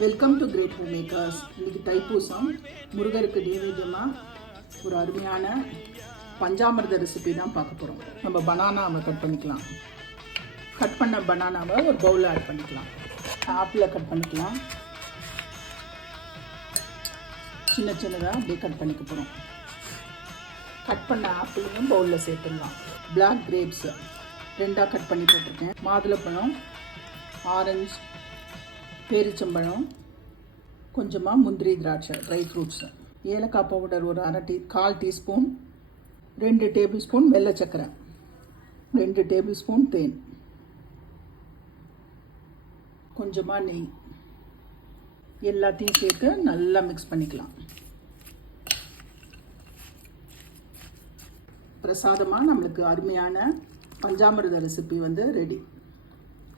Welcome to great home makers. இன்றைக்கி தைப்பூசம், முருகருக்கு நைவேத்தியமாக ஒரு அருமையான பஞ்சாமிர்த ரெசிபி தான் பார்க்க போகிறோம். நம்ம பனானாவை கட் பண்ணிக்கலாம். கட் பண்ண பனானாவை ஒரு பவுலில் ஆட் பண்ணிக்கலாம். ஆப்பிளை கட் பண்ணிக்கலாம். சின்ன சின்னதாக அப்படியே கட் பண்ணிக்க போகிறோம். கட் பண்ண ஆப்பிளையும் பவுலில் சேர்த்துடலாம். பிளாக் கிரேப்ஸ் 2 கட் பண்ணி போட்டிருக்கேன். மாதுளப்பழம், ஆரஞ்சு, பேரிச்சம்பழம், கொஞ்சமாக முந்திரி, திராட்சை, ட்ரை ஃப்ரூட்ஸு, ஏலக்காய் பவுடர் ஒரு 1/4 டீஸ்பூன், 2 டேபிள் ஸ்பூன் வெள்ளை சர்க்கரை, 2 டேபிள் ஸ்பூன் தேன், கொஞ்சமாக நெய், எல்லாத்தையும் சேர்த்து நல்லா மிக்ஸ் பண்ணிக்கலாம். பிரசாதமாக நம்மளுக்கு அருமையான பஞ்சாமிர்த ரெசிபி ரெடி.